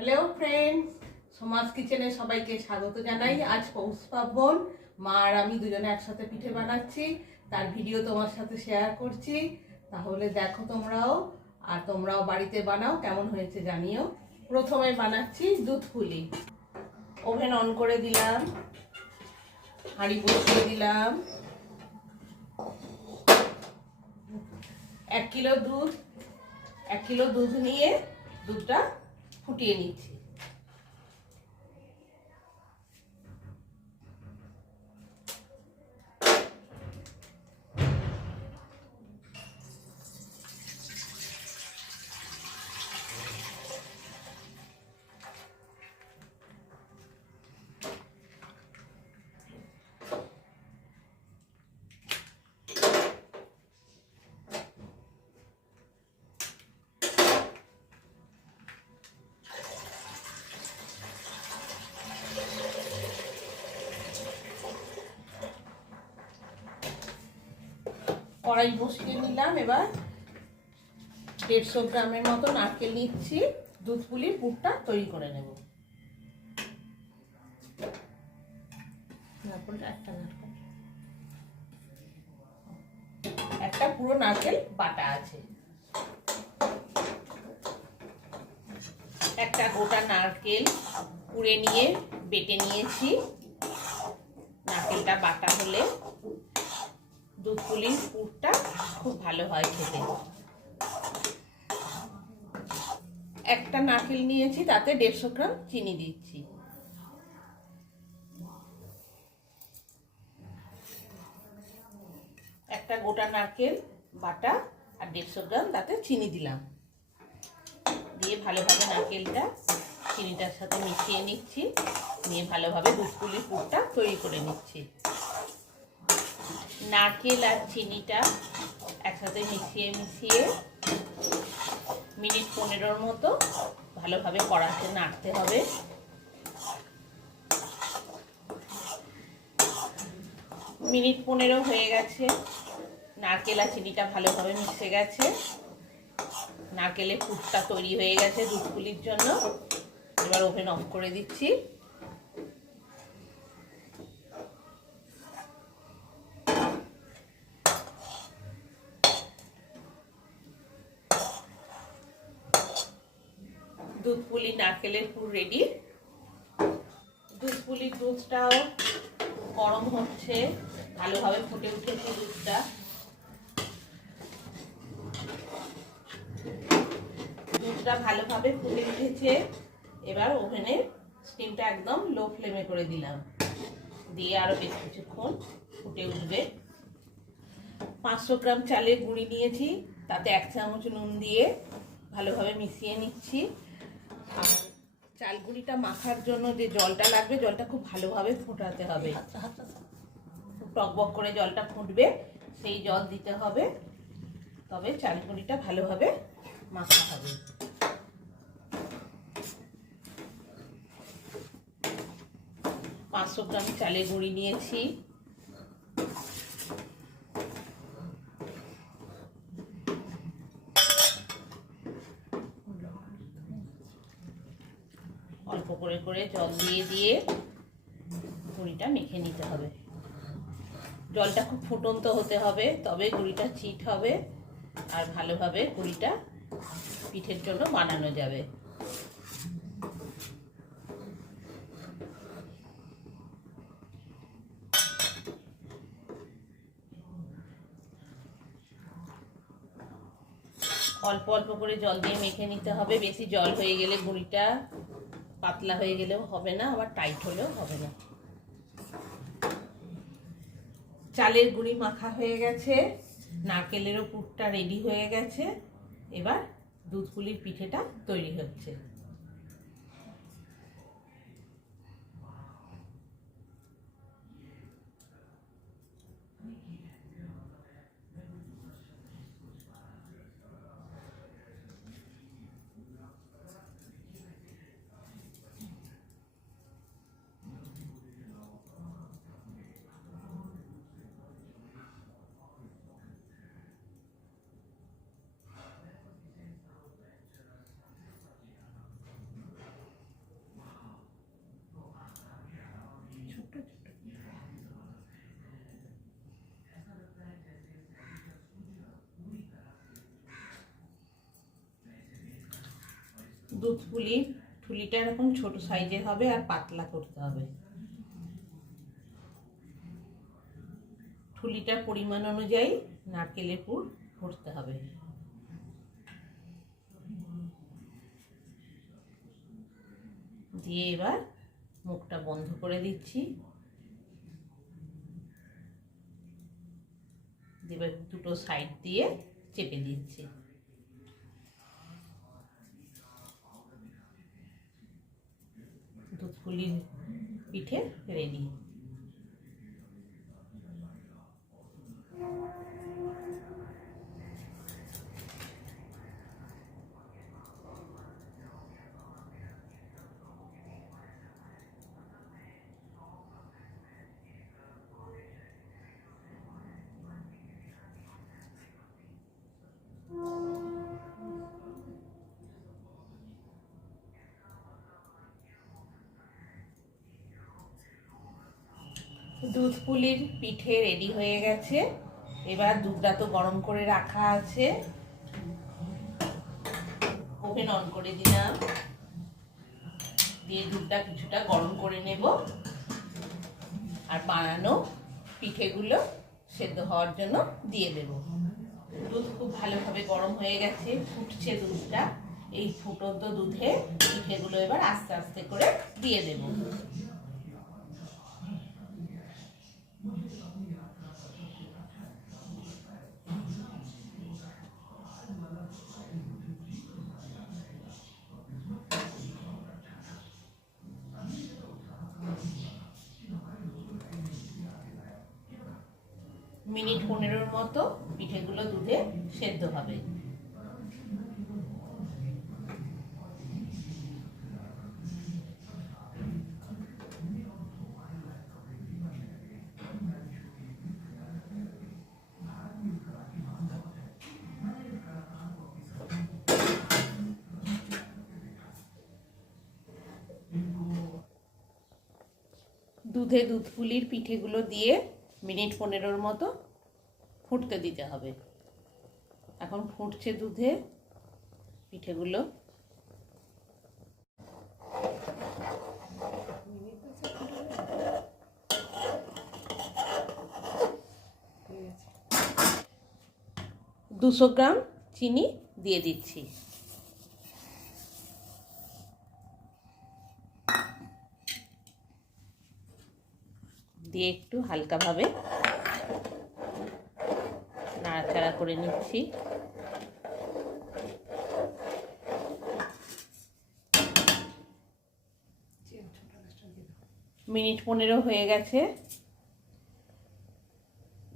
Hello friends, সমাজ কিচেনে সবাইকে স্বাগত জানাই। আজ পৌষ পার্বণ, মা আর আমি দুজনে একসাথে পিঠে বানাচ্ছি, তার ভিডিও তোমার সাথে শেয়ার করছি। তাহলে দেখো তোমরাও, আর তোমরাও বাড়িতে বানাও, কেমন হয়েছে জানিও। প্রথমে বানাচ্ছি দুধ পুলি। ওভেন অন করে দিলাম, হাঁড়ি বসিয়ে দিলাম। 1 কিলো দুধ নিয়ে দুধটা ফুটিয়ে নিচ্ছি। কড়াই বসিয়ে নিলাম। এবার 150 গ্রামের মতো নারকেল নিচ্ছি, দুধ পুলির পুরটা তৈরি করে নেব। একটা পুরো নারকেল বাটা আছে। একটা গোটা নারকেল কুড়ে নিয়ে বেটে নিয়েছি। নারকেলটা বাটা হলে দুধ পুলির পুরটা খুব ভালো হয় খেতে। একটা নারকেল নিয়েছি, তাতে 150 গ্রাম চিনি দিচ্ছি। একটা গোটা নারকেল বাটা আর 150 গ্রাম তাতে চিনি দিলাম। দিয়ে ভালোভাবে নারকেলটা চিনিটার সাথে মিশিয়ে নিচ্ছি। নিয়ে ভালোভাবে দুধ পুলির পুরটা তৈরি করে নিচ্ছি। নারকেল আর চিনিটা একসাথে মিশিয়ে মিনিট 15 মতো ভালোভাবে কড়াতে নাড়তে হবে। মিনিট 15 হয়ে গেছে, নারকেল আর চিনিটা ভালোভাবে মিশে গেছে। নারকেলের পুরটা তৈরি হয়ে গেছে দুধ পুলির জন্য। এবার ওভেন অফ করে দিচ্ছি। দুধ পুলি নারকেলের পুর রেডি। দুধ পুলির দুধটাও গরম হচ্ছে, ভালোভাবে ফুটে উঠেছে দুধটা। দুধটা ভালোভাবে ফুটে উঠেছে। এবার ওভেনের স্টিমটা একদম লো ফ্লেমে করে দিলাম। দিয়ে আরো বেশ কিছুক্ষণ ফুটে উঠবে। 500 গ্রাম চালের গুঁড়ি নিয়েছি, তাতে 1 চামচ নুন দিয়ে ভালোভাবে মিশিয়ে নিচ্ছি। আর চাল গুঁড়িটা মাখার জন্য যে জলটা লাগবে, জলটা খুব ভালোভাবে ফোটাতে হবে। টকবক করে জলটা ফুটবে, সেই জল দিতে হবে, তবে চাল গুঁড়িটা ভালোভাবে মাখা হবে। পাঁচশো গ্রাম চালের গুঁড়ি নিয়েছি। অল্প করে করে জল দিয়ে গুঁড়িটা মেখে নিতে হবে। জলটা খুব ফুটন্ত হতে হবে, তবে গুঁড়িটা চিট হবে আর ভালোভাবে গুঁড়িটা পিঠের জন্য বানানো যাবে। অল্প অল্প করে জল দিয়ে মেখে নিতে হবে। বেশি জল হয়ে গেলে গুঁড়িটা পাতলা হয়ে গেলেও হবে না, আবার টাইট হলেও হবে না। চালের গুঁড়ি মাখা হয়ে গেছে, নারকেলেরও পুরটা রেডি হয়ে গেছে। এবার দুধ পুলির পিঠেটা তৈরি হচ্ছে। দুধ পুলির ঠুলিটা এরকম ছোট সাইজের হবে আর পাতলা করতে হবে। ঠুলিটার পরিমাণ অনুযায়ী নারকেলের পুর ভরতে হবে। দিয়ে এবার মুখটা বন্ধ করে দিচ্ছি। এবার দুটো সাইড দিয়ে চেপে দিচ্ছি। দুধ পুলির পিঠে রেডি। দুধ পুলির পিঠে রেডি হয়ে গেছে। এবার দুধটা তো গরম করে রাখা আছে, ওভেন অন করে দিলাম। দিয়ে দুধটা কিছুটা গরম করে নেব আর বানানো পিঠেগুলো সেদ্ধ হওয়ার জন্য দিয়ে দেব। দুধ খুব ভালোভাবে গরম হয়ে গেছে, ফুটছে দুধটা। এই ফুটন্ত দুধে পিঠেগুলো এবার আস্তে আস্তে করে দিয়ে দেব। মিনিট 15 মতো পিঠেগুলো দুধে সেদ্ধ হবে। দুধে দুধ পুলির পিঠেগুলো দিয়ে মিনিট 15 মতো ফুটতে দিতে হবে। এখন ফুটছে দুধে পিঠেগুলো। দুশো গ্রাম চিনি দিয়ে দিচ্ছি। দিয়ে একটু হালকাভাবে নাড়াচাড়া করে নিচ্ছি। মিনিট 15 হয়ে গেছে,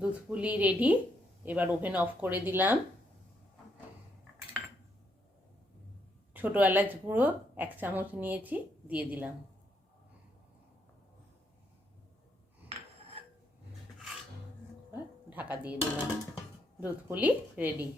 দুধ পুলি রেডি। এবার ওভেন অফ করে দিলাম। ছোট এলাচ গুঁড়ো 1 চামচ নিয়েছি, দিয়ে দিলাম। ঢাকা দিয়ে দিলাম। দুধ পুলি রেডি।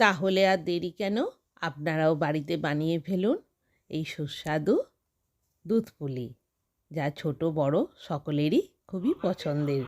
তাহলে আর দেরি কেন, আপনারাও বাড়িতে বানিয়ে ফেলুন এই সুস্বাদু দুধ পুলি, যা ছোট বড় সকলেরই খুবই পছন্দের।